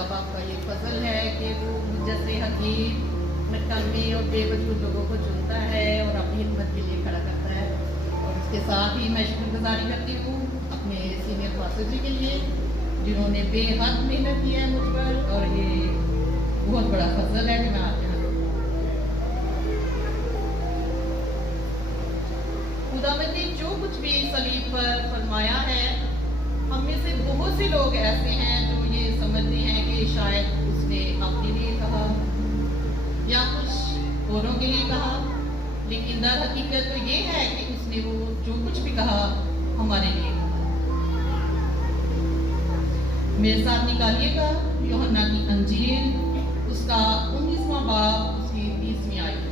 خدا باپ کا یہ فضل ہے کہ وہ مجھ جیسے حکیم مکمی اور بے وجود لوگوں کو چنتا ہے اور اپنی خدمت کے لیے کھڑا کرتا ہے. اور اس کے ساتھ ہی میں شکر گزاری کرتی ہوں اپنے سینئر پاسٹر جی کے لیے جنہوں نے بے حد محنت کی ہے مجھ پر, اور یہ بہت بڑا فضل ہے کہ میں آپ کے یہاں. خداوند نے جو کچھ بھی صلیب پر فرمایا ہے, ہم میں سے بہت سے لوگ ایسے ہیں جو یہ سمجھتے ہیں کہ شاید اس نے اپنے لیے کہا یا کچھ اوروں کے لیے کہا, لیکن در حقیقت تو یہ ہے کہ اس نے وہ جو کچھ بھی کہا ہمارے لیے کہا. میرے ساتھ نکالیے گا یوحنا کی انجیل, اس کا 19واں باب, اس کی 30ویں آیت.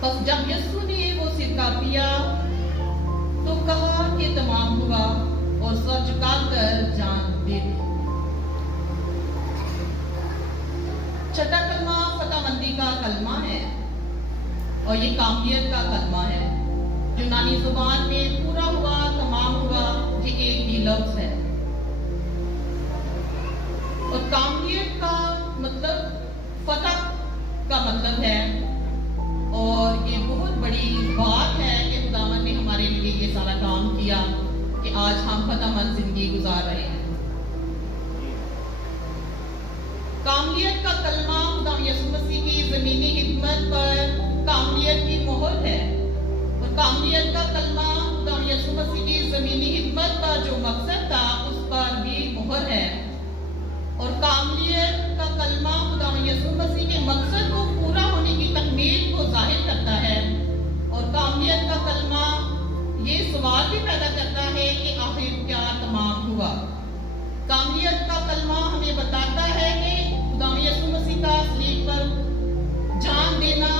پس جب یسوع نے وہ سرکہ پیا تو کہا کہ تمام ہوا, اور سر جھکا کر جان دے دی. چھٹا کلمہ فتح مندی کا کلمہ ہے اور یہ کاملیت کا کلمہ ہے. یونانی زبان میں پورا ہوا, تمام ہوا, یہ ایک ہی لفظ ہے. اور کاملیت کا مطلب فتح کا مطلب ہے, اور یہ بہت بڑی بات ہے کہ خداوند نے ہمارے لیے یہ سارا کام کیا کہ آج ہم فتح مند زندگی گزار رہے ہیں. کاملیت کا کلمہ خدا یسوع مسیح کی زمینی خدمت پر کاملیت کی مہر ہے, اور کاملیت کا کلمہ خدا یسوع مسیح کی زمینی خدمت کا جو مقصد تھا اس پر بھی مہر ہے. اور کاملیت کا کلمہ خدا یسوع مسیح کے مقصد کو پورا ہونے کی تکمیل کو ظاہر کرتا ہے. اور کاملیت کا کلمہ یہ سوال بھی پیدا کرتا ہے کہ آخر کیا تمام ہوا. کاملیت کا کلمہ ہمیں بتاتا ہے کہ خدا یسوع مسیح کا صلیب پر جان دینا,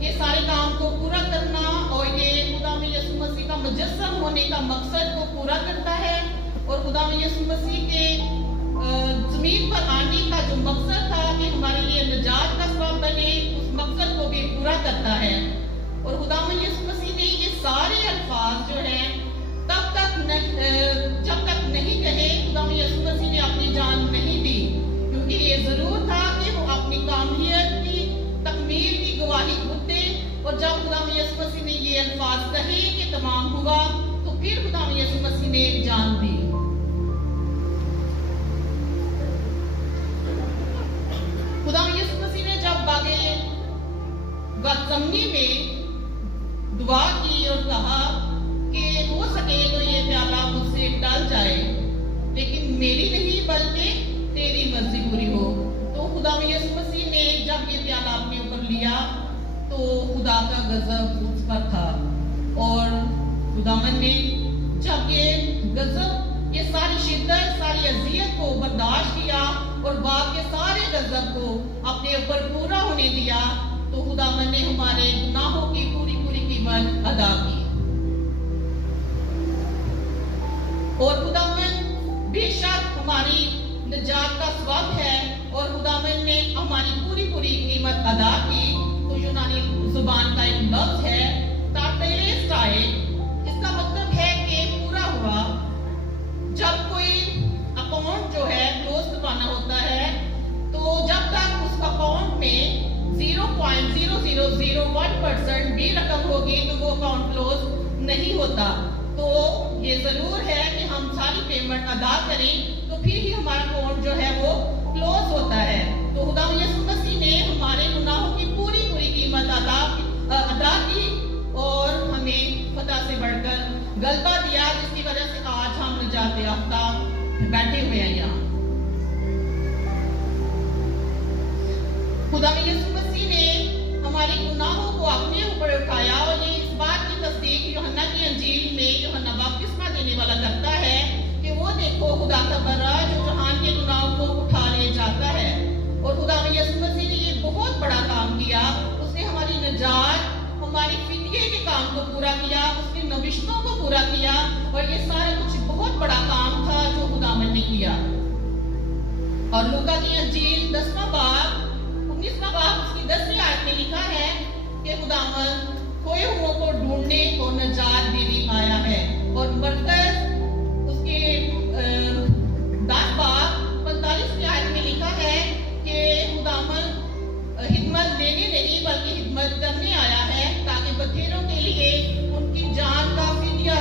یہ سارے کام کو پورا کرنا, اور یہ خدا یسوع مسیح کا مجسم ہونے کا مقصد کو پورا کرتا ہے. اور خدا یسوع مسیح کے زمین پر آنے کا جو مقصد تھا کہ ہمارے لیے نجات کا سبب بنے, اس مقصد کو بھی پورا کرتا ہے. اور خدا یسوع مسیح نے یہ سارے الفاظ جو ہیں جب تک نہیں کہے, خدا یسوع مسیح نے اپنی جان نہیں دی, کیونکہ یہ ضرور تھا کہ وہ اپنی کاملیت کی تکمیل کی گواہی خود دے. اور جب خدا یسوع مسیح نے یہ الفاظ کہے کہ تمام ہوا, تو پھر خدا یسوع مسیح نے جان دی. خدا یسوع مسیح نے جب باغے گتسمنی میں دعا کی اور کہا کہ ہو سکے تو یہ پیالہ مجھ سے ٹل جائے, لیکن میری نہیں بلکہ تیری مرضی پوری ہو, تو خدا یسوع مسیح نے جب یہ پیالہ اپنے اوپر لیا تو خدا کا غضب اس پر تھا. اور خداوند نے جب یہ غضب, یہ ساری شدت, ساری اذیت کو برداشت کیا اور باپ کے سارے غضب کو اپنے اوپر پورا ہونے دیا, تو خداوند نے ہمارے گناہوں کی پوری قیمت ادا کی. اور خداوند بے شک ہماری نجات کا سبب ہے, اور خداوند نے ہماری پوری قیمت ادا کی. تو یونانی زبان کا ایک لفظ ہے تاتیلسٹائے, اس کا مطلب ہے کہ پورا ہوا. جب کوئی اکاؤنٹ جو ہے کلوز کروانا ہوتا ہے, تو جب تک اس اکاؤنٹ میں 0.0001% بھی رقم ہوگی تو وہ اکاؤنٹ کلوز نہیں ہوتا. تو یہ ضرور ہے کہ ہم ساری پیمنٹ ادا کریں تو پھر ہی ہمارا اکاؤنٹ جو ہے وہ کلوز ہوتا ہے. تو خدا یسوع مسیح نے ہمارے گناہوں کی پوری قیمت ادا کی اور ہمیں فتح سے بڑھ کر غلبہ دیا, جس کی وجہ سے آج ہم نجات یافتہ بیٹھے ہوئے ہیں یہاں. خدا یسوع مسیح نے ہمارے گناہوں کو اپنے اوپر اٹھایا, اور یہ اس بات کی تصدیق یوحنا کی انجیل میں یوحنا بپتسمہ دینے والا کرتا ہے کہ وہ دیکھو خدا کا برا جو جہان کے گناہوں کو اٹھا لے جاتا ہے. اور خدا یسوع مسیح نے یہ بہت بڑا کام کیا, اس نے ہماری نجات, ہماری فدیے کے کام کو پورا کیا, اس نے نوشتوں کو پورا کیا, اور یہ سارا کچھ بہت بڑا کام تھا جو خداوند نے کیا. اور لوکا کی انجیل 10واں باب 19واں باب اس کی 10ویں آیت میں لکھا ہے کہ خداوند کھوئے ہوں کو ڈھونڈنے کو نجات دینے آیا ہے. اور مرکز اس کے 10 باب